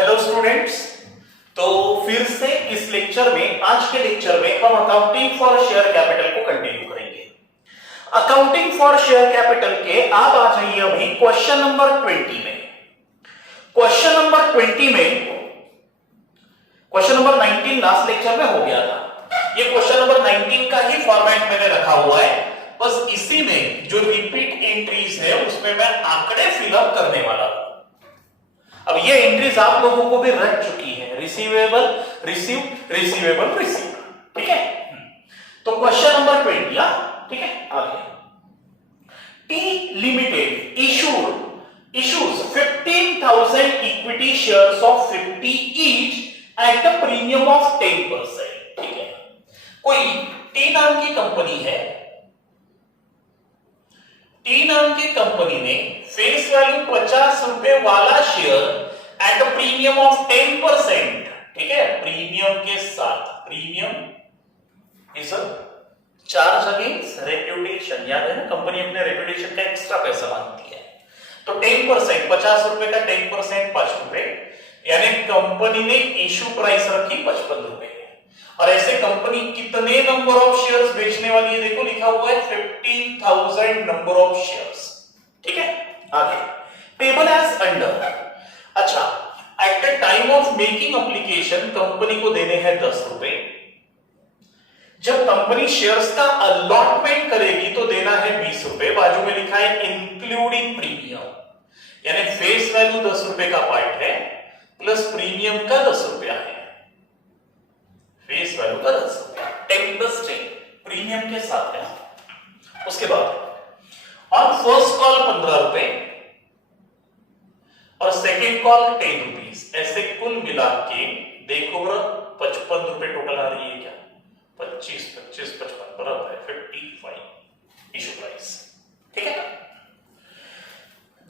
Hello students. तो फिर से इस लेक्चर में, आज के लेक्चर में हम अकाउंटिंग फॉर शेयर कैपिटल को कंटिन्यू करेंगे। अकाउंटिंग फॉर शेयर कैपिटल के आप आ जाइए अभी क्वेश्चन नंबर 20 में। क्वेश्चन नंबर 20 में, क्वेश्चन नंबर 19 लास्ट लेक्चर में हो गया था। ये क्वेश्चन नंबर 19 का ही फॉर्मेट मैंने रखा हुआ है, बस इसी में जो रिपीट एंट्रीज है उसमें मैं आंकड़े फिलअप करने वाला हूं। अब ये एंट्रीज आप लोगों को भी रट चुकी है, रिसीवेबल रिसीव, रिसीवेबल रिसीव, ठीक है। तो क्वेश्चन नंबर 20, ठीक है, आगे। T limited issues 15,000 equity shares of 50 each at the premium of 10%, ठीक है। कोई टी नाम की कंपनी है, टी नाम की कंपनी ने फेस वैल्यू 50 रुपए वाला share at a premium of 10%, ठीक है, प्रीमियम के साथ। Premium is a charge against reputation, याद है ना, कंपनी अपने रेप्यूटेशन का एक्स्ट्रा पैसा मांगती है। तो 10%, 50 रुपए का 10% 5 रुपए, यानी कंपनी ने इशू प्राइस रखी 55 रुपए। और ऐसे कंपनी कितने नंबर ऑफ शेयर्स बेचने वाली है, देखो लिखा हुआ है 15,000 नंबर ऑफ शेयर्स, ठीक है। आगे टेबल एज अंडर। अच्छा, at the time of making application company को देने हैं 10 रुपए। जब कंपनी शेयर्स का अलॉटमेंट करेगी तो देना है 20 रुपए। बाजू में लिखा है इंक्लूडिंग प्रीमियम, यानी फेस वैल्यू 10 रुपए का पार्ट है प्लस प्रीमियम का 10 रुपया है। फेस वैल्यू का 10 रुपया 10+10 प्रीमियम के साथ है। उसके बाद ऑन फर्स्ट कॉल 15 रुपए और सेकेंड कॉल 10 रुपीज, ऐसे कुल मिला के देखो 55 रुपए टोटल आ रही है क्या? 25 25 55 बराबर है 55 इशू प्राइस, ठीक है।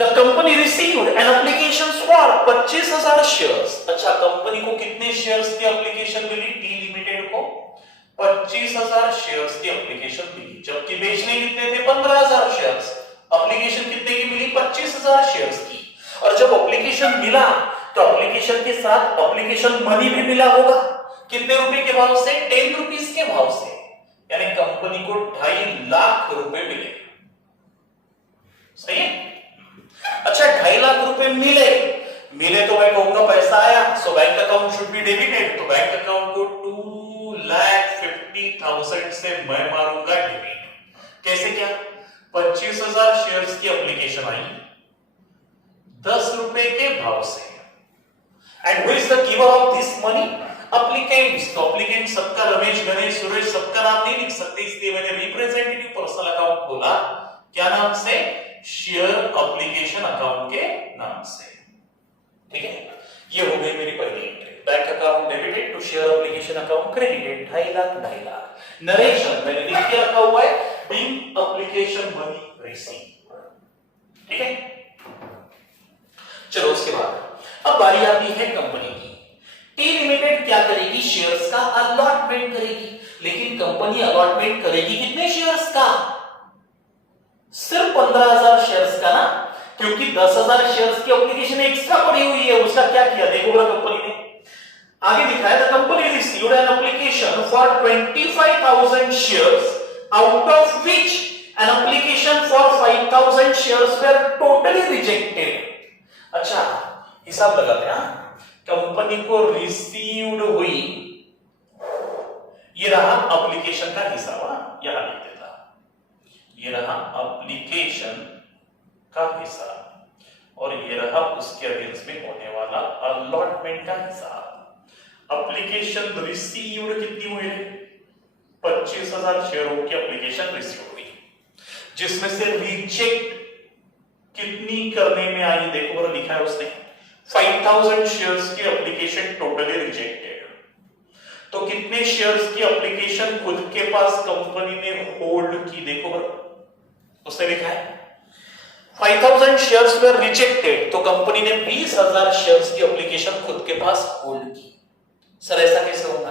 The company received an application for 25,000 shares। अच्छा, कंपनी को कितने शेयर्स की एप्लीकेशन मिली? टी लिमिटेड को 25,000 शेयर्स की एप्लीकेशन मिली, जबकि बेचने कितने थे? 15,000 शेयर्स। एप्लीकेशन कितने की मिली? 25,000 शेयर्स की। और जब एप्लीकेशन मिला तो एप्लीकेशन के साथ एप्लीकेशन मनी भी मिला होगा। कितने रुपए के भाव से? 10 रुपीस के भाव से, यानी कंपनी को 2.5 लाख रुपए मिले। सही है। अच्छा, 2.5 लाख रुपए मिले तो मैं कहूंगा पैसा आया, so bank account should be debited. तो बैंक अकाउंट को 2,50,000 से मैं मारूंगा डेबिट। कैसे क्या? 25,000 शेयर्स की एप्लीकेशन आई 10 रुपए के भाव से, and who is the giver of this money? Applicants. तो एप्लीकेंट सबका रमेश, गणेश, सुरेश सबका नाम नहीं लिख सकते, इसलिए मैंने रिप्रेजेंटेटिव पर्सनल अकाउंट खोला। क्या नाम से? शेयर एप्लीकेशन अकाउंट के नाम से, ठीक है। ये हो गई मेरी पहली entry. Bank account debited to share application account credited 2.5 lakh 2.5 lakh. Narration मैंने लिख के रखा हुआ है बीइंग एप्लीकेशन मनी रिसीव, ठीक है। चलो उसके बाद अब बारी आती है कंपनी की। टी लिमिटेड क्या करेगी? शेयर्स का अलॉटमेंट करेगी। लेकिन कंपनी अलॉटमेंट करेगी कितने शेयर्स का? सिर्फ 15,000 शेयर्स का ना, क्योंकि 10,000 शेयर्स की एप्लीकेशन एक्स्ट्रा पड़ी हुई है। उसका क्या किया देखो कंपनी ने, आगे लिखा है the company received an application for 25,000 shares out of which an application for 5,000 shares were totally rejected. अच्छा, हिसाब लगाते हैं। कंपनी को रिसीव्ड हुई, ये रहा एप्लीकेशन का हिसाब, यहां लिख देता, ये रहा एप्लीकेशन का हिसाब और ये रहा उसके अगेंस्ट में होने वाला अलॉटमेंट का हिसाब। एप्लीकेशन रिसीव्ड कितनी हुई? 25,000 शेयरों की एप्लीकेशन रिसीव हुई, जिसमें से रिजेक्ट कितनी करने में आई देखो लिखा है उसने 5,000 शेयर्स की एप्लीकेशन टोटली रिजेक्टेड। तो कितने शेयर्स की एप्लीकेशन खुद के पास कंपनी ने होल्ड की देखो, उसने लिखा है 5,000 शेयर्स वर रिजेक्टेड, तो कंपनी ने 20,000 शेयर्स की एप्लीकेशन खुद के पास होल्ड की। सर ऐसा कैसे होगा?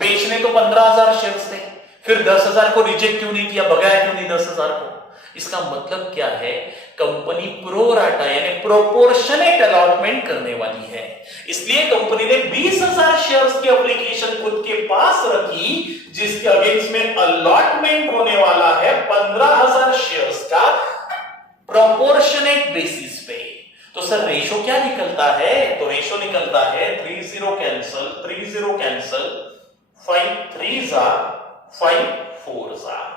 बेचने तो 15,000 शेयर्स थे, फिर 10,000 को रिजेक्ट क्यों नहीं किया, भगाया क्यों नहीं 10,000 को? इसका मतलब क्या है, कंपनी प्रोराटा यानी प्रोपोर्शनेट अलॉटमेंट करने वाली है। इसलिए कंपनी ने 20,000 शेयर्स की एप्लीकेशन खुद के पास रखी, जिसके अगेंस्ट में अलॉटमेंट होने वाला है 15,000 शेयर्स का प्रोपोर्शनेट बेसिस पे। तो सर रेशो क्या निकलता है, तो रेशो निकलता है 30 कैंसल 30 कैंसल 5 3 5 4।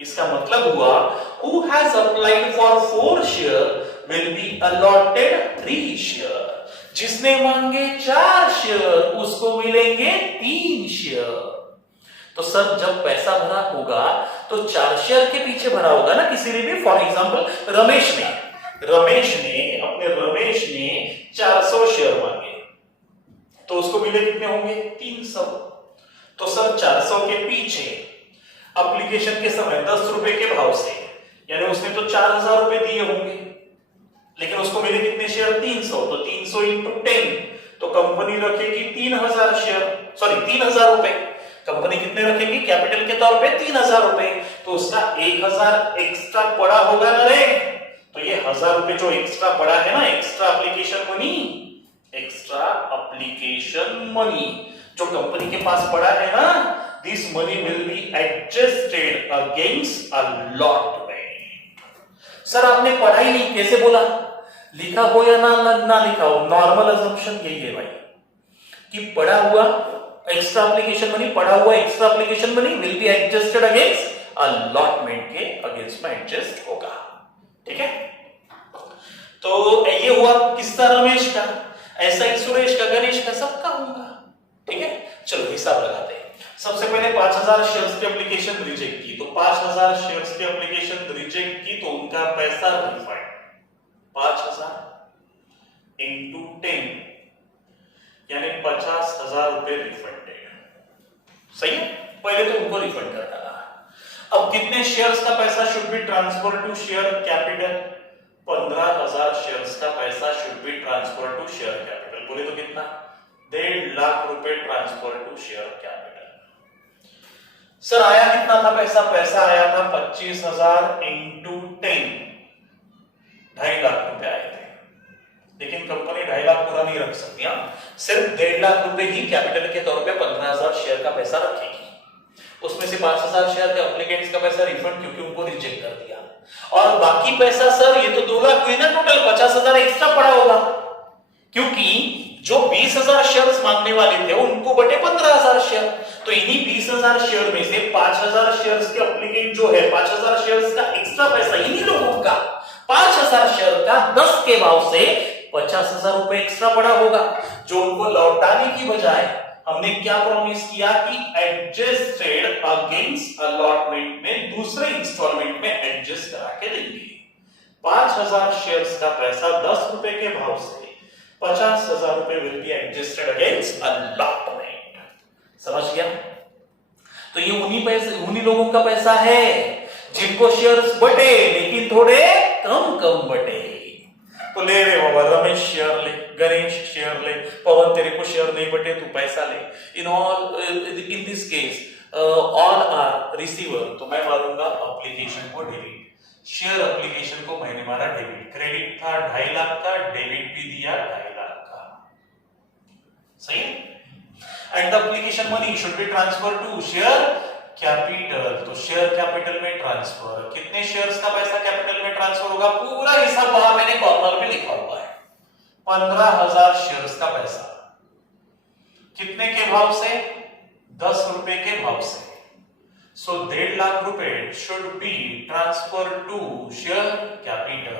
इसका मतलब हुआ who has applied for 4 share will be allotted 3 share। जिसने मांगे 4 शेयर उसको मिलेंगे 3 शेयर। तो सर जब पैसा भरा होगा तो 4 शेयर के पीछे भरा होगा ना किसी ने भी। फॉर एग्जांपल रमेश ने 400 शेयर मांगे तो उसको मिले कितने होंगे 300। तो सर 400 के पीछे एप्लीकेशन के समय 10 रुपए के भाव से, यानी उसने तो 4,000 रुपए दिए होंगे, लेकिन उसको मिले कितने शेयर 300। तो 300 इंटू 10, तो कंपनी रखेगी 3,000 शेयर, सॉरी 3,000 रुपए। कंपनी कितने रखेगी कैपिटल के तौर पे 3,000 रुपए। तो उसका 1,000 एक्स्ट्रा पड़ा होगा ना रे। तो ये 1,000 रुपए जो एक्स्ट्रा पड़ा है ना, एक्स्ट्रा एप्लीकेशन मनी जो कंपनी के पास पड़ा है ना, this money will be adjusted against allotment. Sir आपने पढ़ा ही नहीं, कैसे बोला, लिखा हो या ना लिखा हो, नॉर्मल अजम्पशन यही है भाई कि पड़ा हुआ एक्स्ट्रा एप्लीकेशन मनी, पड़ा हुआ extra application money will be adjusted against allotment के अगेंस्ट में एडजस्ट होगा। ठीक है, तो ये हुआ किस्सा रमेश का, ऐसा ही सुरेश का, गणेश का, सबका होगा। ठीक है, चलो हिसाब लगाते हैं। सबसे पहले 5,000 शेयर्स की एप्लीकेशन रिजेक्ट की, तो 5,000 शेयर्स की एप्लीकेशन रिजेक्ट की तो उनका पैसा रिफंड 5,000 इंटू 10 यानी 50,000 रुपए रिफंडेड। सही है, पहले तो उनको रिफंड कर डाला। अब कितने शेयर्स का पैसा should be transfer to share capital, 15,000 shares का पैसा should be transfer to share capital. बोले तो कितना, 1.5 लाख रुपए transfer to share capital. Sir आया कितना था पैसा, पैसा आया था 25,000 इंटू 10, 2.5 लाख रुपए आए थे। लेकिन कंपनी 2.5 लाख पूरा नहीं रख सकती, सिर्फ 1.5 लाख रुपए ही कैपिटल के तौर पे 15,000 शेयर का पैसा रखेगी। उसमें से 5,000 शेयर के एप्लीकेंट्स का पैसा रिफंड, क्योंकि उनको रिजेक्ट कर दिया। और बाकी पैसा सर ये तो 2 लाख हुई ना टोटल, 50,000 एक्स्ट्रा पड़ा होगा, क्योंकि जो 20,000 शेयर्स मांगने वाले थे उनको बटे 15,000 शेयर। तो इन्हीं 20,000 शेयर में से 5,000 शेयर्स के एप्लीकेंट जो है, 5,000 शेयर्स का एक्स्ट्रा पैसा इन्हीं लोगों का, 5,000 शेयर का 10 के भाव से 50,000 रुपए एक्स्ट्रा पड़ा होगा, जो उनको लौटाने की बजाय हमने क्या प्रॉमिस किया कि एडजस्टेड अगेंस्ट अलॉटमेंट में दूसरे इंस्टॉलमेंट में एडजस्ट करा के देंगे। 5,000 शेयर्स का पैसा 10 रुपए के भाव से 50,000 रुपए will be adjusted against allotment. समझ गया? तो ये उन्हीं लोगों का पैसा है जिनको शेयर्स बटे, लेकिन थोड़े कम बटे। तो ले रे बाबा, रमेश शेयर ले, गणेश शेयर ले, पवन तेरे को शेयर नहीं बटे तू पैसा ले। In this case all are receiver, तो मैं मारूंगा एप्लीकेशन को डेबिट, शेयर एप्लीकेशन को मैंने मारा डेबिट। क्रेडिट था 2.5 लाख का, डेबिट भी दिया 2.5 लाख का। सही है? And the application money should be transfer to share capital, तो शेयर कैपिटल में ट्रांसफर। कितने शेयर्स का पैसा कैपिटल में ट्रांसफर होगा, पूरा हिसाब वहां मैंने कॉर्नर में लिखा हुआ है। 15,000 शेयर्स का पैसा कितने के भाव से, 10 रुपए के भाव से। सो 1.5 लाख रुपए should be transfer to share capital.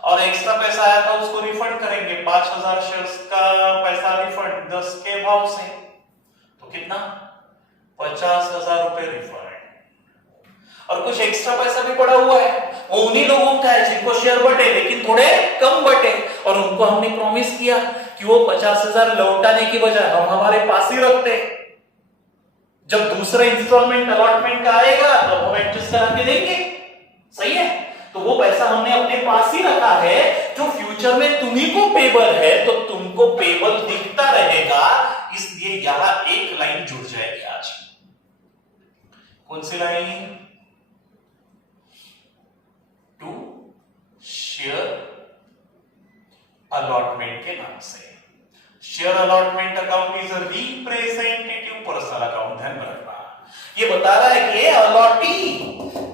और एक्स्ट्रा पैसा आया था उसको रिफंड करेंगे, 5,000 शेयर्स का पैसा रिफंड 10 के भाव से, तो कितना 50,000 रुपए रिफंड। और कुछ एक्स्ट्रा पैसा भी पड़ा हुआ है, वो उन्हीं लोगों का है जिनको शेयर बटे लेकिन थोड़े कम बटे, और उनको हमने प्रॉमिस किया कि वो 50,000 लौटाने की बजाय हम हमारे पास ही रखते। जब दूसरा इंस्टॉलमेंट अलॉटमेंट का आएगा तो हम एडजस्ट करा के देंगे। सही है? तो वो पैसा हमने अपने पास ही रखा है, जो फ्यूचर में तुम्ही को पेबल है तो तुमको पेबल दिखता रहेगा। इसलिए यहां एक लाइन जुड़ जाएगी आज। कौन सी line? Share allotment account is a representative personal account, ध्यान में रखना। ये बता रहा है कि अलॉटी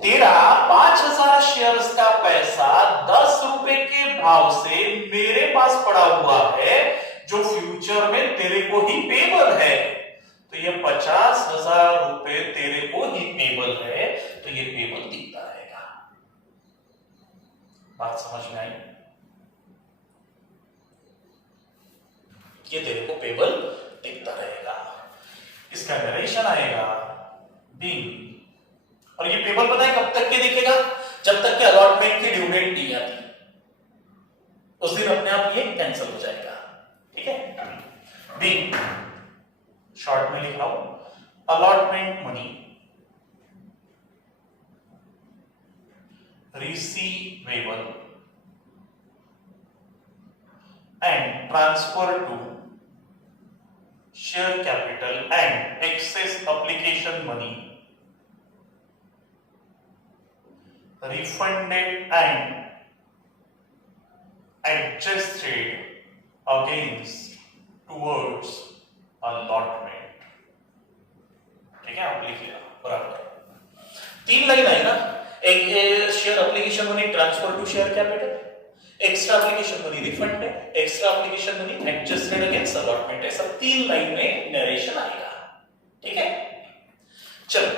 तेरा 5000 शेयर्स का पैसा 10 रुपए के भाव से मेरे पास पड़ा हुआ है, जो फ्यूचर में तेरे को ही पेबल है। तो ये 50,000 रुपए तेरे को ही पेबल है, तो ये पेबल दिखता रहेगा। बात समझ में आई? ये तेरे को पेबल दिखता रहेगा। इसका नरेशन आएगा बीइंग, और ये पेबल पता है कब तक के दिखेगा? जब तक के अलॉटमेंट की ड्यू डेट नहीं आती, उस दिन अपने आप ये कैंसिल हो जाएगा। ठीक है, बीइंग शॉर्ट में लिख रहा हूं, allotment money receivable and transfer to share capital and excess application money refunded and adjusted against towards allotment। ठीक है, आप लिख लिया बराबर। 3 लाइन आई ना, एक share application money transfer to share capital, extra application money refunded, extra application money adjusted against allotment, ऐसा 3 लाइन में नरेशन आएगा। ठीक है, चलो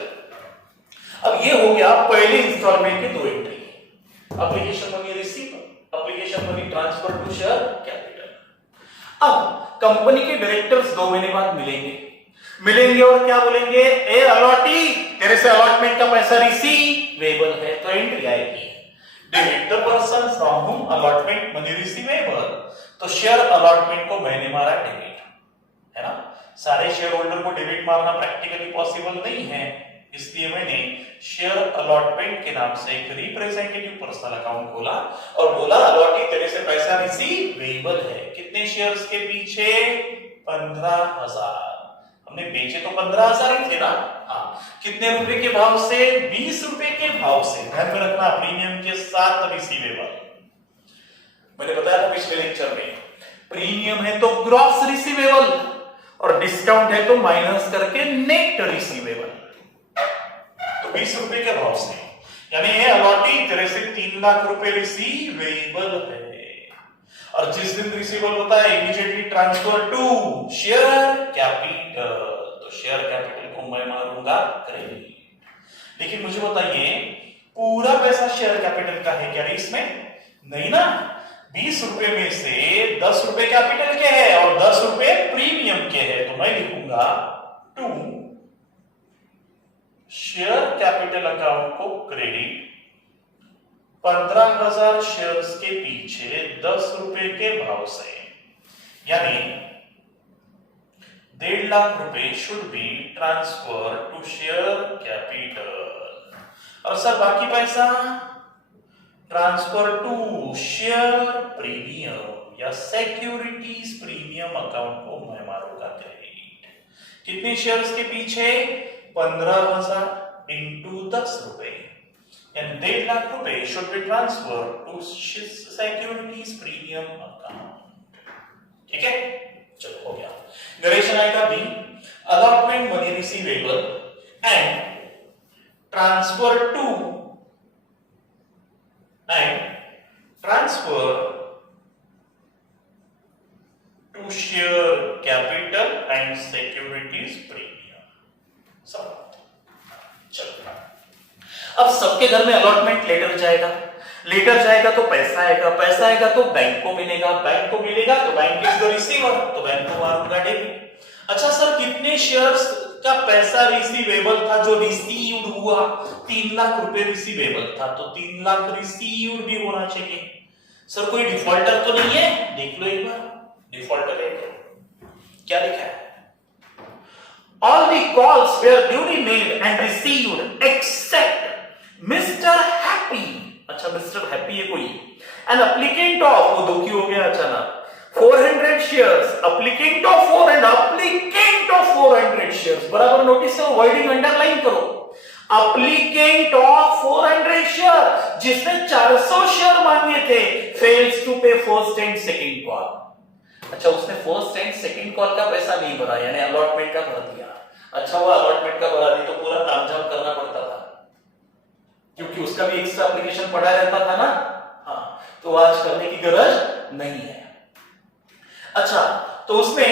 अब ये हो गया पहले इंस्टॉलमेंट के 2 entry, application money receive, application money transfer to share capital. अब कंपनी के डायरेक्टर्स 2 महीने बाद मिलेंगे और क्या बोलेंगे? ए अलॉटी, तेरे से अलॉटमेंट का पैसा रिसीवेबल है, तो एंट्री आएगी डेबिट द पर्सन फ्रॉम हुम अलॉटमेंट मनी रिसीवेबल। तो शेयर अलॉटमेंट को मैंने मारा डेबिट, है ना। सारे शेयर होल्डर को डेबिट मारना प्रैक्टिकली पॉसिबल नहीं है, इसलिए मैंने शेयर अलॉटमेंट के नाम से एक रिप्रेजेंटेटिव पर्सनल अकाउंट खोला और बोला अलॉटी तेरे से पैसा रिसीवेबल है। कितने शेयर्स के पीछे? 15,000। हमने बेचे तो 15,000 ही थे ना। हाँ, कितने रुपए के भाव से? 20 रुपए के भाव से। ध्यान में रखना, प्रीमियम के साथ रिसीवेबल। मैंने बताया था पिछले लेक्चर में, प्रीमियम है तो ग्रॉस रिसीवेबल और डिस्काउंट है तो माइनस करके नेट रिसीवेबल। तो 20 रुपए के भाव से, यानी ये अलॉटी तेरे से 3 लाख रुपए रिसीवेबल है, और जिस दिन रिसीवेबल होता है immediately transfer to share capital. तो शेयर कैपिटल को मैं मारूंगा क्रेडिट। लेकिन मुझे बताइए, पूरा पैसा शेयर कैपिटल का है क्या इसमें? नहीं ना। 20 रुपए में से 10 रुपए कैपिटल के हैं और 10 रुपए प्रीमियम के हैं, तो मैं लिखूंगा टू शेयर कैपिटल अकाउंट को क्रेडिट 15,000 शेयर्स के पीछे 10 रुपए के भाव से, यानी 1.5 लाख रुपए should be transfer to share capital. और सर बाकी पैसा ट्रांसफर टू शेयर प्रीमियम या सिक्योरिटीज प्रीमियम अकाउंट को मैं मारूंगा क्रेडिट। कितने शेयर्स के पीछे? 15,000 इंटू 10 रुपए, and 1.5 लाख रुपए should be transferred to securities premium account। ठीक है, चलो हो गया। नरेशन आएगा be, allotment money receivable and transfer to share capital and securities premium. सब चलो, अब सबके घर में अलॉटमेंट लेटर जाएगा तो पैसा आएगा तो बैंक को मिलेगा तो बैंक इज द रिसीवर, तो बैंक को मारूंगा डेबिट। अच्छा सर, कितने शेयर्स का पैसा रिसीवेबल था जो रिसीव्ड हुआ? 3 लाख रुपए रिसीवेबल था, तो 3 लाख रिसीव्ड भी होना चाहिए। सर कोई डिफॉल्टर तो नहीं है? देख लो एक बार, डिफॉल्टर है क्या लिखा है? All the calls were duly made and received except Mr. Happy। अच्छा, मिस्टर हैप्पी है कोई, an applicant of, वो दुखी हो गया अचानक, 400 shares, applicant of 400 shares, बराबर नोटिस करो, वर्डिंग अंडरलाइन करो। applicant of 400 शेयर, जिसने 400 शेयर मांगे थे, fails to pay first and second call। अच्छा, उसने फर्स्ट एंड सेकंड कॉल का पैसा नहीं भरा, यानी अलॉटमेंट का भर दिया। अच्छा, वो अलॉटमेंट का भरा नहीं तो पूरा तामझाम करना पड़ता था, क्योंकि उसका भी एक्स्ट्रा एप्लीकेशन पड़ा रहता था ना। हाँ, तो आज करने की गरज नहीं है। अच्छा, तो उसने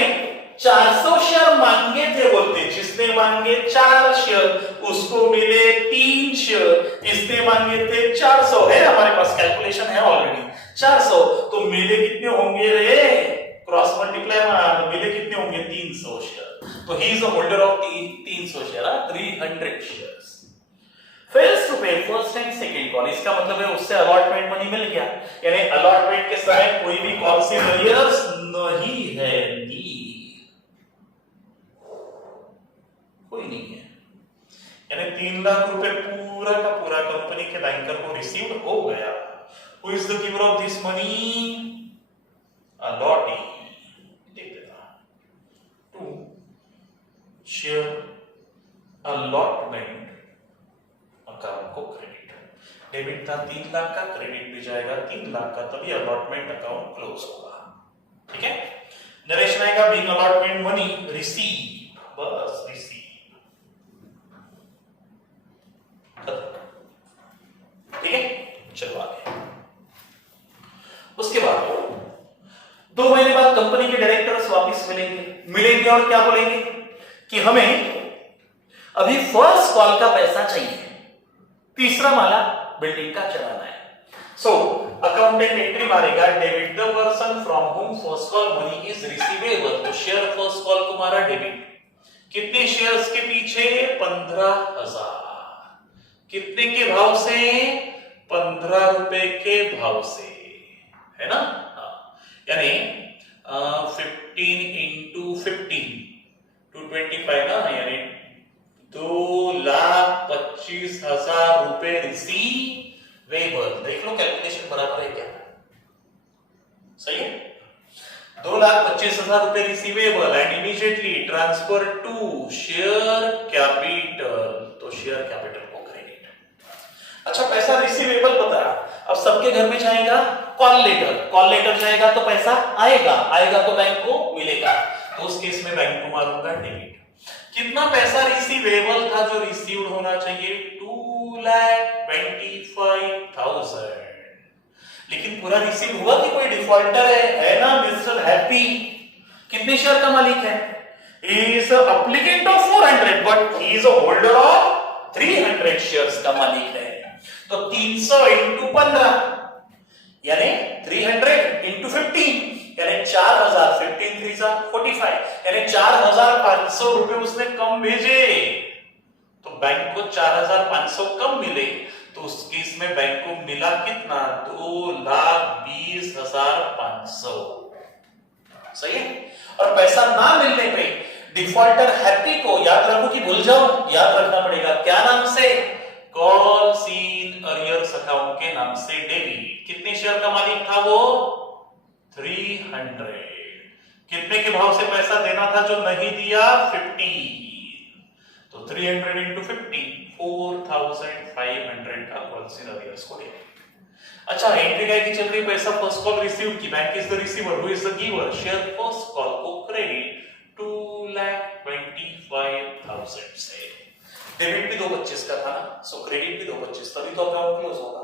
400 शेयर मांगे थे बोलते, जिसने मांगे 4 शेयर उसको मिले 3 शेयर, इसने मांगे थे 400, है हमारे पास कैलकुलेशन है ऑलरेडी 400, तो मिले कितने होंगे रे, क्रॉस मल्टीप्लाई मिले कितने होंगे 300 शेयर, तो he is the holder of 300 share, 300 shares. Fails to pay first and second call, इसका मतलब है उससे अलॉटमेंट मनी मिल गया, यानी अलॉटमेंट के समय कोई भी कॉल से अरियर्स नहीं है, कोई नहीं है, यानी 3 लाख रुपए पूरा का पूरा कंपनी के बैंकर को रिसीव हो गया। Who is the giver of this money? Allottee. देख देना, टू शेयर अलॉटमेंट अकाउंट को क्रेडिट, डेबिट था 3 लाख का, क्रेडिट भी जाएगा 3 लाख का, तभी अलॉटमेंट अकाउंट क्लोज होगा। ठीक है, नरेशन आएगा बीइंग अलॉटमेंट मनी रिसीव, बस रिसीव। ठीक है, चलो आगे। उसके बाद 2 महीने बाद कंपनी के डायरेक्टर्स वापस मिलेंगे और क्या बोलेंगे कि हमें अभी फर्स्ट कॉल का पैसा चाहिए, तीसरा माला बिल्डिंग का चलाना है। सो अकाउंटेंट एंट्री मारेगा, debit the person from home first call money is receivable, तो शेयर फर्स्ट कॉल को मारा डेबिट, कितने शेयर्स के पीछे? 15,000, कितने के भाव से? 15 रुपए के भाव से, है ना। यानी 15 इंटू 15 225 ना, यानी 2,25,000 रुपए रिसीवेबल। देख लो कैलकुलेशन बराबर है क्या, सही है। 2,25,000 रुपए receivable and immediately transfer to share capital, तो शेयर कैपिटल को क्रेडिट। अच्छा, पैसा रिसीवेबल पता है, अब सबके घर में जाएगा कॉल लेटर जाएगा तो पैसा आएगा तो बैंक को मिलेगा, तो उस केस में बैंक को मारूंगा डेबिट। कितना पैसा रिसीवेबल था जो रिसीव्ड होना चाहिए? 2,25,000, लेकिन पूरा रिसीव हुआ कि कोई डिफॉल्टर है ना मिस्टर हैप्पी, कितने शेयर का मालिक है? He is applicant of 400 but he is a holder of 300 shares का मालिक है, तो 300 इंटू 15 यानी 300 इंटू 15 यानी 4,000, 15 3 45, यानी 4,500 रुपए उसने कम भेजे, तो बैंक को 4,500 कम मिले, तो उस केस में बैंक को मिला कितना? 2,20,500, सही है। और पैसा ना मिलने पे डिफॉल्टर हैप्पी को, याद रखो कि भूल जाओ, याद रखना पड़ेगा, क्या नाम से? कॉल सीन अरियर्स अकाउंट के नाम से डेबिट। कितने शेयर का मालिक था वो? 300। कितने के भाव से पैसा देना था जो नहीं दिया? 50, तो 300 इंटू 50 4,500 का कॉल सीन अरियर्स को डेबिट। अच्छा, एंट्री क्या की चल रही? पैसा फर्स्ट कॉल रिसीव की, bank is the receiver, who is the giver? Share first call को क्रेडिट 2,25,000 से। डेबिट भी 2,25 का था ना, सो क्रेडिट भी 2,25, तभी तो अकाउंट क्लोज होगा।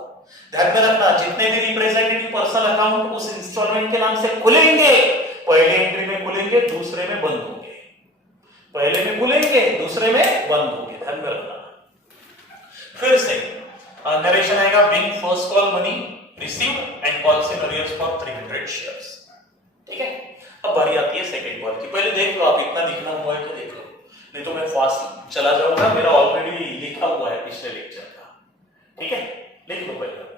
ध्यान में रखना, जितने भी रिप्रेजेंटेटिव पर्सनल अकाउंट उस इंस्टॉलमेंट के नाम से खुलेंगे, पहले एंट्री में खुलेंगे, दूसरे में बंद होंगे, पहले में खुलेंगे, दूसरे में बंद होंगे, ध्यान में रखना। फिर से नरेशन आएगा, being first call money received and calls in arrears for 300 shares. ठीक है, अब बारी आती है सेकंड कॉल की। पहले देख लो, आप इतना लिखना हुआ है तो देख लो, नहीं तो मैं फास्ट चला जाऊंगा, मेरा ऑलरेडी लिखा हुआ है पिछले लेक्चर का। ठीक है, लिख लो पहले।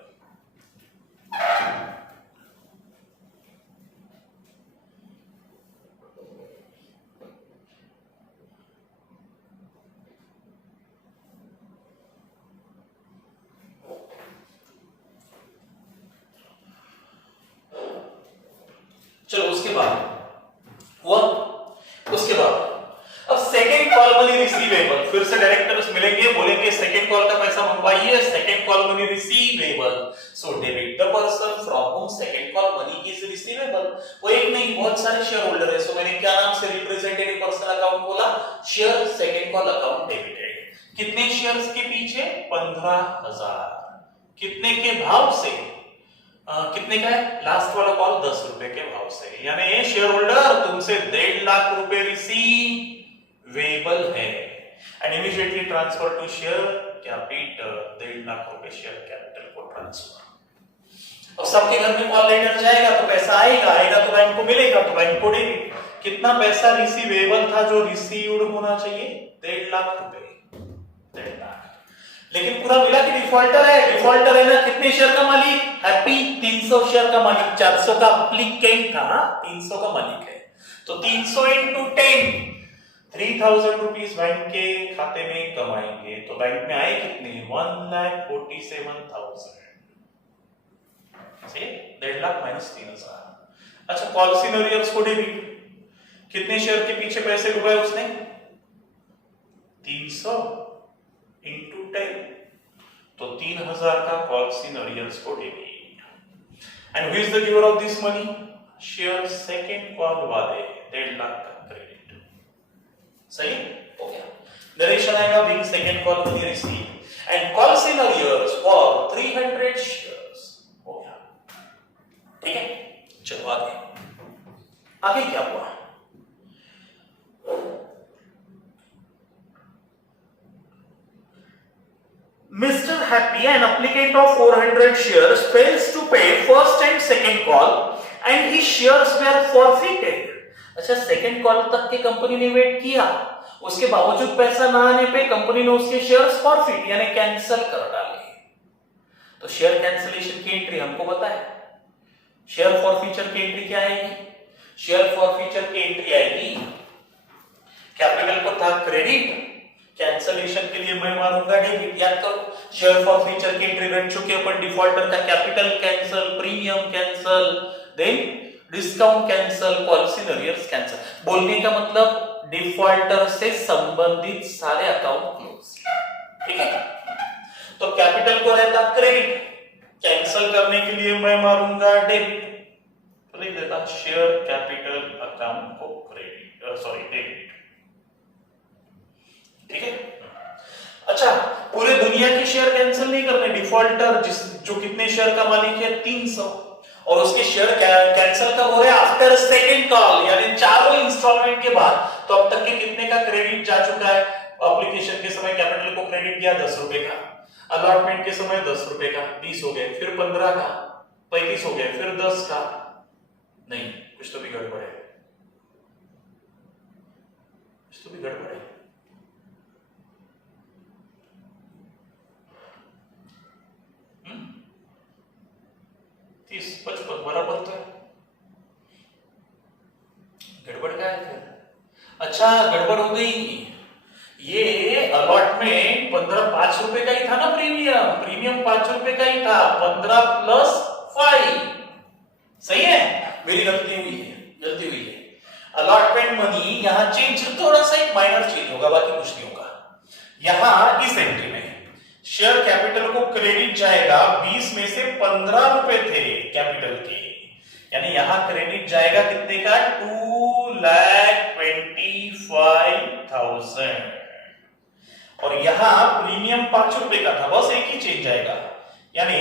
चलो उसके बाद अब सेकंड कॉल मनी रिसीवेबल, फिर से डायरेक्टर्स मिलेंगे, बोलेंगे सेकंड कॉल का पैसा मंगवाइए, second call money receivable. So debit the person from whom second call money is receivable. वो एक नहीं बहुत सारे शेयर होल्डर है. सो मैंने क्या नाम से रिप्रेजेंटेटिव पर्सनल अकाउंट बोला? Share second call account debited. कितने शेयर्स के पीछे? 15,000. कितने के भाव से? कितने का है? लास्ट वाला कॉल 10 रुपए के भाव से. यानी ये शेयर होल्डर तुमसे 1.5 लाख रुपए रिसीवेबल है. And immediately transfer to share capital. 1.5 lakh रुपए शेयर कैपिटल को ट्रांसफर. अब सबके घर में कॉल लेटर जाएगा तो पैसा आएगा तो बैंक को मिलेगा तो बैंक को डेबिट. कितना पैसा रिसीवेबल था जो रिसीव्ड होना चाहिए? 1.5 लाख रुपए. 1.5 लाख. लेकिन पूरा मिला कि डिफॉल्टर है ना. कितने शेयर का मालिक? हैप्पी 300 शेयर का मालिक. 400 का एप्लीकेंट था, 300 का मालिक है. तो 300 into 10 3000 रुपीस बैंक के खाते में कमाएंगे. तो बैंक में आए कितने? 1,47,000. सही. 1.5 लाख माइनस 3,000. अच्छा, पॉलिसी नरियर्स को डेबिट. कितने शेयर के पीछे पैसे डुबाए उसने? 300 into 10. तो 3,000 का पॉलिसी नरियर्स को debit. And who is the giver of this money? Share second call वाले. 1.5 लाख का क्रेडिट. सही हो गया. नरेशन आएगा being second call money receive and calls in arrears for 300 shares. हो गया. ठीक है. चलो आगे क्या हुआ? Mr. Happy, an applicant of 400 shares, fails to pay first and second call and his shares were forfeited. अच्छा, सेकंड कॉल तक के कंपनी ने वेट किया, उसके बावजूद पैसा ना आने पे कंपनी ने उसके शेयर्स फॉरफिट यानी कैंसिल कर डाले. तो शेयर कैंसिलेशन की एंट्री हमको पता है. शेयर फॉरफीचर की एंट्री क्या आएगी? शेयर फॉरफीचर की एंट्री आएगी, कैपिटल को था क्रेडिट, कैंसिलेशन के लिए मैं मारूंगा डेबिट. याद करो, शेयर फॉरफीचर की एंट्री रख चुके अपन. डिफॉल्टर का capital cancel, premium cancel, then discount cancel, policy arrears cancel. बोलने का मतलब डिफॉल्टर से संबंधित सारे अकाउंट क्लोज. ठीक है. तो कैपिटल को रहता क्रेडिट, कैंसिल करने के लिए मैं मारूंगा डेबिट. तो लिख देता शेयर कैपिटल अकाउंट को क्रेडिट, सॉरी डेबिट. ठीक है. अच्छा, पूरे दुनिया के शेयर कैंसिल नहीं करने. डिफॉल्टर जो कितने शेयर का मालिक है? 300, और उसके शेयर कैंसिल कब हो रहे हैं? आफ्टर सेकंड कॉल, यानी चारों इंस्टॉलमेंट के बाद. तो अब तक के कितने का क्रेडिट जा चुका है? एप्लीकेशन के समय कैपिटल को क्रेडिट दिया 10 रुपए का, अलॉटमेंट के समय 10 रुपए का, 20 हो गए, फिर 15 का, 35 हो गए, फिर 10 का. नहीं, कुछ तो भी गड़बड़ है. 30, 55 बराबर तो है. गड़बड़ क्या है फिर? अच्छा, गड़बड़ हो गई. ये अलॉटमेंट 5 रुपए का ही था ना. प्रीमियम 5 रुपए का ही था. 15 प्लस 5. सही है. मेरी गलती हुई है. अलॉटमेंट मनी यहां चेंज, थोड़ा सा एक माइनर चेंज होगा, बाकी कुछ नहीं होगा. यहां इस एंट्री में शेयर कैपिटल को क्रेडिट जाएगा. 20 में से 15 रुपए थे कैपिटल के, यानी यहां क्रेडिट जाएगा कितने का? 2,25,000. और यहां प्रीमियम 5 रुपए का था, बस एक ही चेंज आएगा, यानी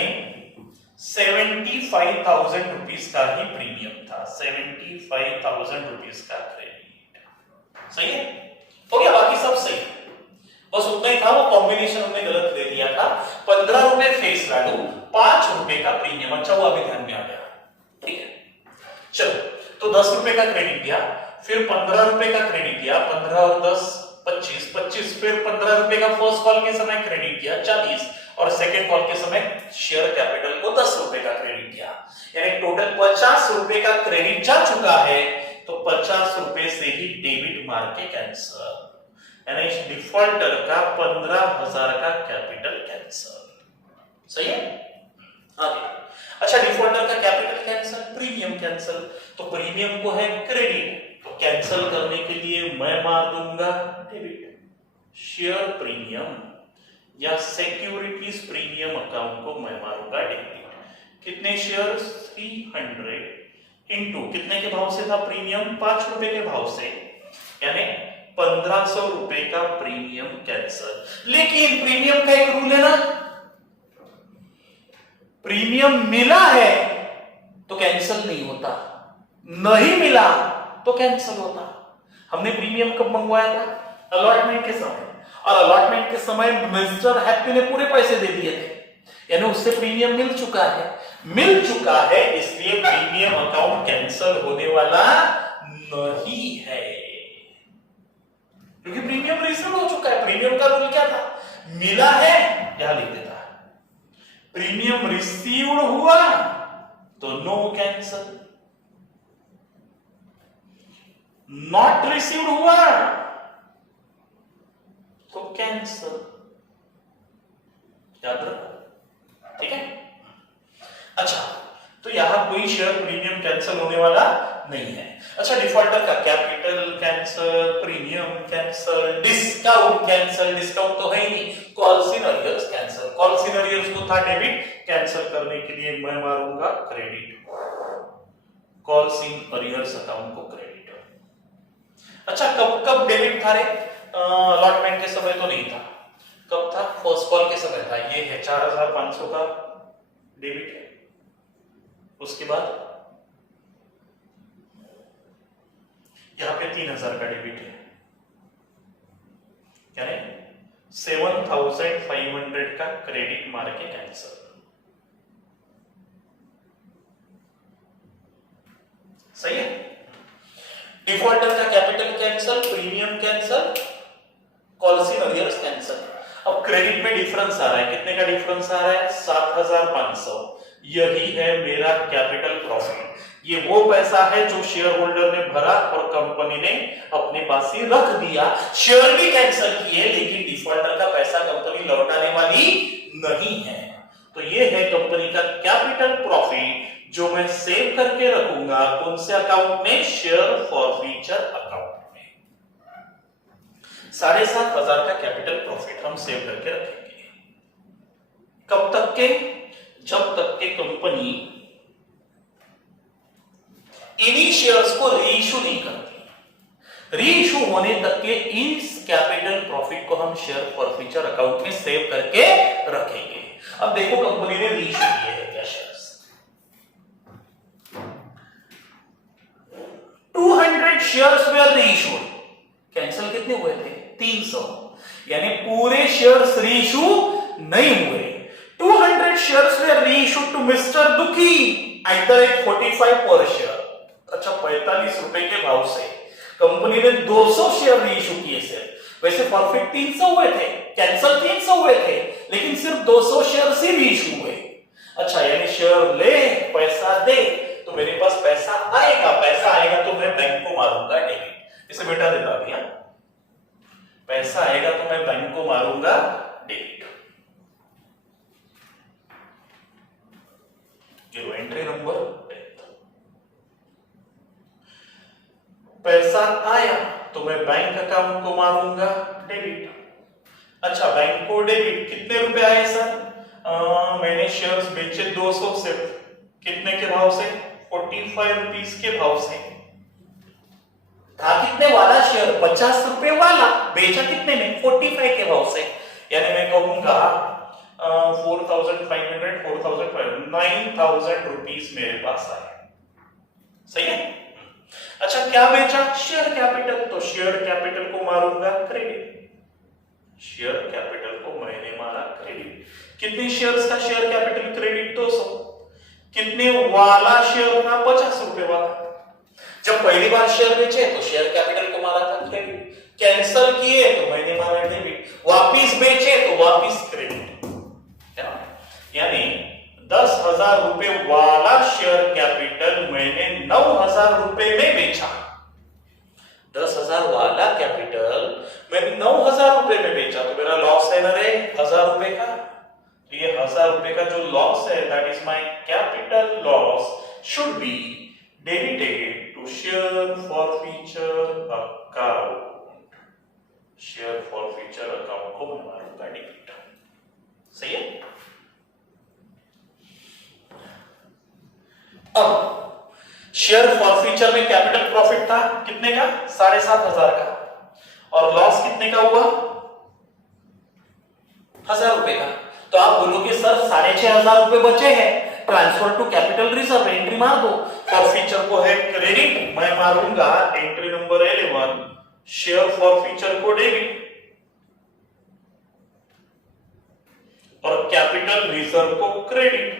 75,000 रुपीस का ही प्रीमियम था. 75,000 रुपीस का क्रेडिट. सही है. हो गया. बाकी सब सही है, बस उतना ही था, वो कॉम्बिनेशन हमने गलत ले लिया था. 15 रुपए फेस वैल्यू, 5 रुपए का प्रीमियम. अच्छा, वो अभी ध्यान में आ गया. ठीक है. चलो, तो 10 रुपए का क्रेडिट दिया, फिर 15 रुपए का क्रेडिट दिया. 15 और 10 25, फिर 15 रुपए का फर्स्ट कॉल के समय क्रेडिट दिया 40, और सेकंड कॉल के समय शेयर कैपिटल को 10 रुपए का क्रेडिट दिया. यानी टोटल 50 रुपए का क्रेडिट जा चुका है. तो 50 रुपए से ही डेबिट मार के कैंसिल, यानी डिफॉल्टर का 15,000 का कैपिटल कैंसिल. सही है. आगे. अच्छा, डिफॉल्टर का कैपिटल कैंसिल, प्रीमियम कैंसिल. तो प्रीमियम को है क्रेडिट, तो कैंसिल करने के लिए मैं मार दूंगा डेबिट. शेयर प्रीमियम या सिक्योरिटीज प्रीमियम अकाउंट को मैं मारूंगा डेबिट। कितने शेयर? 300 इंटू कितने के भाव से था प्रीमियम? 5 रुपए के भाव से, यानी 1500 रुपए का प्रीमियम कैंसल। लेकिन प्रीमियम का एक रूल है ना, प्रीमियम मिला है तो कैंसिल नहीं होता, नहीं मिला तो कैंसिल होता। हमने प्रीमियम कब मंगवाया था? अलॉटमेंट के समय, और अलॉटमेंट के समय मिस्टर हैप्पी ने पूरे पैसे दे दिए थे, यानी उससे प्रीमियम मिल चुका है, इसलिए प्रीमियम अकाउंट कैंसिल होने वाला नहीं है, क्योंकि प्रीमियम रिसीव हो चुका है। प्रीमियम का रूल क्या था? मिला है, यहां लिख देता है, प्रीमियम रिसीव्ड हुआ तो नो कैंसल, नॉट रिसीव्ड हुआ तो कैंसल, याद रखो, ठीक है। अच्छा, तो यहां कोई शेयर प्रीमियम कैंसिल होने वाला नहीं है। अच्छा, डिफॉल्टर का capital cancel, premium cancel, discount cancel, discount तो है ही नहीं, calls in arrears cancel, calls in arrears को था डेबिट, कैंसिल करने के लिए मैं मारूंगा credit, calls in arrears account को क्रेडिट। अच्छा, कब कब डेबिट था रे? अलॉटमेंट के समय तो नहीं था, कब था? फर्स्ट कॉल के समय था। ये है 4500 का डेबिट है, उसके बाद यहां पे 3000 का डेबिट है, यानी 7500 का क्रेडिट मार के कैंसिल। सही है। डिफॉल्टर का capital cancel, premium cancel, calls in arrears cancel. अब क्रेडिट में डिफरेंस आ रहा है, कितने का डिफरेंस आ रहा है? 7500। यही है मेरा कैपिटल प्रॉफिट। ये वो पैसा है जो शेयर होल्डर ने भरा और कंपनी ने अपने पास ही रख दिया। शेयर भी कैंसिल किए, लेकिन डिफॉल्टर का पैसा कंपनी लौटाने वाली नहीं है। तो ये है कंपनी का कैपिटल प्रॉफिट, जो मैं सेव करके रखूंगा कौन से अकाउंट में? शेयर फॉरफीचर अकाउंट में। 7500 का कैपिटल प्रॉफिट हम सेव करके रखेंगे। कब तक के? जब तक के कंपनी इन्हीं शेयर्स को रीइश्यू नहीं करती। रीइश्यू होने तक के इन कैपिटल प्रॉफिट को हम शेयर फॉरफीचर अकाउंट में सेव करके रखेंगे। अब देखो कंपनी ने रीइश्यू किए हैं क्या shares? 200 shares were reissued. Cancel कितने हुए थे? 300, यानी पूरे शेयर्स रीइश्यू नहीं हुए। 200 shares were reissued to mister Dukhi at the rate 45 per share. अच्छा, 45 रुपए के भाव से कंपनी ने 200 शेयर रीइश्यू किए सिर्फ। वैसे परफेक्ट 300 हुए थे, कैंसिल 300 हुए थे, लेकिन सिर्फ 200 शेयर से रीइश्यू हुए। अच्छा, यानी शेयर ले, पैसा दे, तो मेरे पास पैसा आएगा तो मैं बैंक को मारूंगा डेबिट। इसे बेटा देता भैया, पैसा आएगा तो मैं बैंक को मारूंगा डेबिट। ये एंट्री नंबर। पैसा आया तो मैं बैंक अकाउंट को मारूंगा डेबिट। अच्छा, बैंक को डेबिट। कितने रुपए आए सर? मैंने शेयर्स बेचे 200 से, कितने के भाव से? 45 रुपीस के भाव से। था कितने वाला शेयर? 50 रुपए वाला। बेचा कितने में? 45 के भाव से। यानी मैं कहूंगा 4500, 4500, 9000 रुपीस मेरे पास आए। सही है। अच्छा, क्या बेचा? Share capital. तो शेयर कैपिटल को मारूंगा क्रेडिट। शेयर कैपिटल को मैंने मारा क्रेडिट। कितने शेयर्स का शेयर कैपिटल क्रेडिट? 200। कितने वाला शेयर था? 50 रुपए वाला। जब पहली बार शेयर बेचे तो शेयर कैपिटल को मारा था क्रेडिट, कैंसिल किए तो मैंने मारा डेबिट, वापिस बेचे तो वापिस क्रेडिट। यानी 10,000 रुपए वाला शेयर कैपिटल मैंने 9,000 रुपए में बेचा। 10,000 वाला कैपिटल मैंने 9,000 रुपए में बेचा, तो मेरा लॉस है ना रे 1,000 रुपए का। तो ये 1,000 रुपए का जो लॉस है, that is my capital loss, should be debited to share forfeiture account. Share forfeiture account को मैं मारूंगा डेबिट। सही है। अब शेयर फॉरफीचर में कैपिटल प्रॉफिट था कितने का? 7,500 का, और लॉस कितने का हुआ? 1,000 रुपए का। तो आप बोलोगे सर 6,500 रुपए बचे हैं, transfer to capital reserve, entry मार दो। फॉरफीचर को है क्रेडिट, मैं मारूंगा एंट्री नंबर 11, शेयर फॉरफीचर को डेबिट, और कैपिटल रिजर्व को क्रेडिट।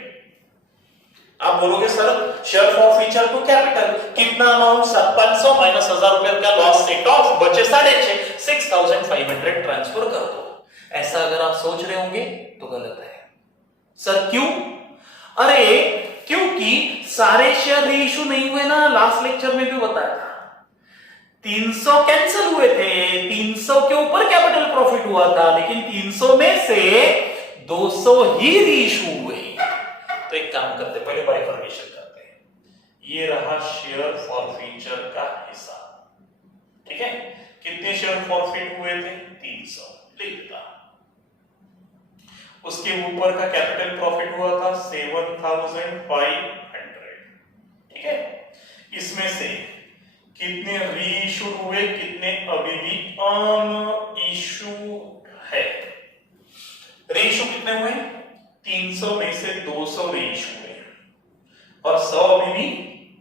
आप बोलोगे sir share forfeiture to capital कितना अमाउंट? 500 माइनस 1,000 रुपए का लॉस सेट ऑफ, बचे 6,500, 6,500 ट्रांसफर कर दो। ऐसा अगर आप सोच रहे होंगे तो गलत है। सर क्यों? अरे क्योंकि सारे शेयर रीइश्यू नहीं हुए ना, लास्ट लेक्चर में भी बताया था। 300 कैंसिल हुए थे, 300 के ऊपर कैपिटल प्रॉफिट हुआ था, लेकिन 300 में से 200 ही रीइश्यू हुए। तो एक काम करते, पहले बाइफर्केशन करते हैं। ये रहा शेयर फॉरफीचर का हिसाब, ठीक है। कितने शेयर फॉरफिट हुए थे? 300 लिख देता। उसके ऊपर का कैपिटल प्रॉफिट हुआ था 7,500, ठीक है। इसमें से कितने रीइश्यू हुए, कितने अभी भी अनइश्यू है? रीइश्यू कितने हुए? 300 में से 200 रीइश्यू हुए, और 100 अभी भी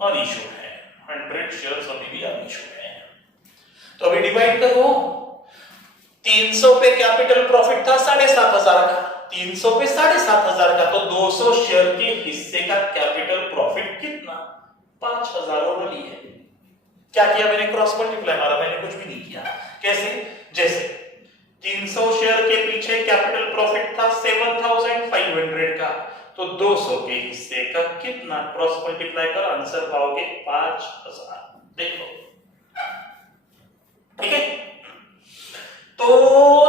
अनइश्यू है। 100 शेयर्स अभी भी अनइश्यू है। तो अभी डिवाइड करो। 300 पे कैपिटल प्रॉफिट था 7,500 का, 300 पे 7,500 का, तो 200 शेयर के हिस्से का कैपिटल प्रॉफिट कितना? 5,000 और ली है। क्या किया मैंने? क्रॉस मल्टीप्लाई मारा, मैंने कुछ भी नहीं किया। कैसे? जैसे 300 शेयर के पीछे कैपिटल प्रॉफिट था 7,500 का, तो 200 के हिस्से का कितना? क्रॉस मल्टीप्लाई कर आंसर पाओगे 5,000। देखो, ठीक है। तो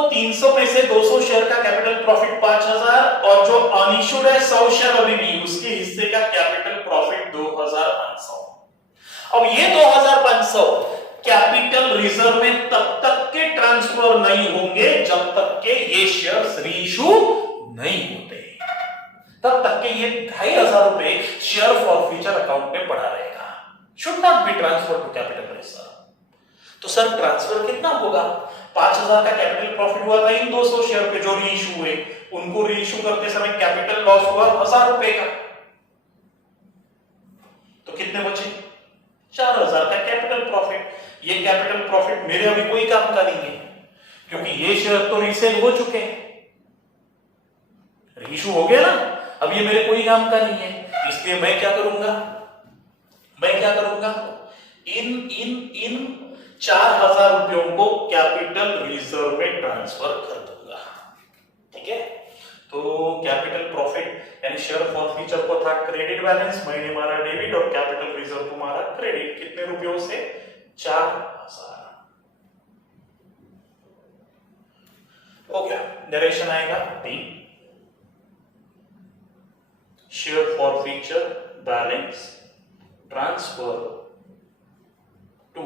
300 में से 200 शेयर का कैपिटल प्रॉफिट 5,000, और जो अनइश्यूड है 100 शेयर अभी भी, उसके हिस्से का कैपिटल प्रॉफिट 2,500। अब ये 2,500 कैपिटल रिजर्व में तब तक के ट्रांसफर नहीं होंगे जब तक के ये शेयर्स रीइश्यू नहीं होते, तब तक के ये 2,500 रुपए शेयर फॉरफीचर अकाउंट में पड़ा रहेगा, should not be transfer to capital reserve. तो सर ट्रांसफर कितना होगा? 5,000 का कैपिटल प्रॉफिट हुआ था इन 200 शेयर पे जो रीइश्यू हुए, उनको रीइश्यू करते समय कैपिटल लॉस हुआ 1,000 रुपए का, तो कितने बचे? 4,000 का कैपिटल प्रॉफिट। ये कैपिटल प्रॉफिट मेरे अभी कोई काम का नहीं है, क्योंकि ये शेयर तो रीसेल हो चुके हैं, रीइश्यू हो गया ना, अब ये मेरे कोई काम का नहीं है। इसलिए मैं क्या करूंगा? इन 4,000 रुपयों को कैपिटल रिजर्व में ट्रांसफर कर दूंगा, ठीक है। तो कैपिटल प्रॉफिट यानी शेयर फॉरफीचर को था क्रेडिट बैलेंस, मैंने मारा डेबिट, और कैपिटल रिजर्व को मारा क्रेडिट। कितने रुपयों से? 4,000। हो गया। नरेशन आएगा be, share forfeiture balance transfer to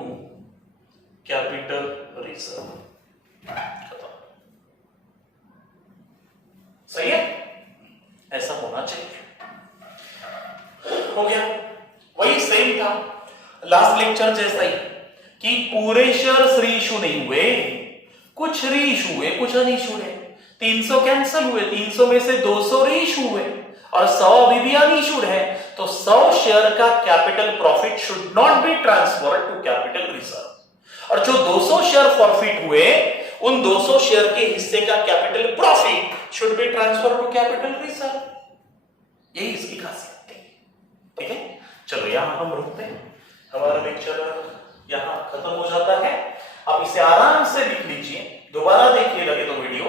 capital reserve, खत्म। सही है, ऐसा होना चाहिए। हो गया। वही सेम था लास्ट लेक्चर जैसा ही, कि पूरे शेयर्स रीइश्यू नहीं हुए, कुछ रीइश्यू हुए, कुछ अनइश्यूड है। 300 कैंसिल हुए, 300 में से 200 रीइश्यू हुए, और 100 अभी भी अनइश्यूड है। तो 100 शेयर का capital profit should not be transferred to capital reserve, और जो 200 शेयर फॉरफिट हुए, उन 200 शेयर के हिस्से का capital profit should be transfer to capital reserve. यही इसकी खासियत थी, ठीक है। चलो यहां हम रुकते हैं, हमारा लेक्चर यहां खत्म हो जाता है। आप इसे आराम से लिख लीजिए, दोबारा देखिए लगे तो वीडियो,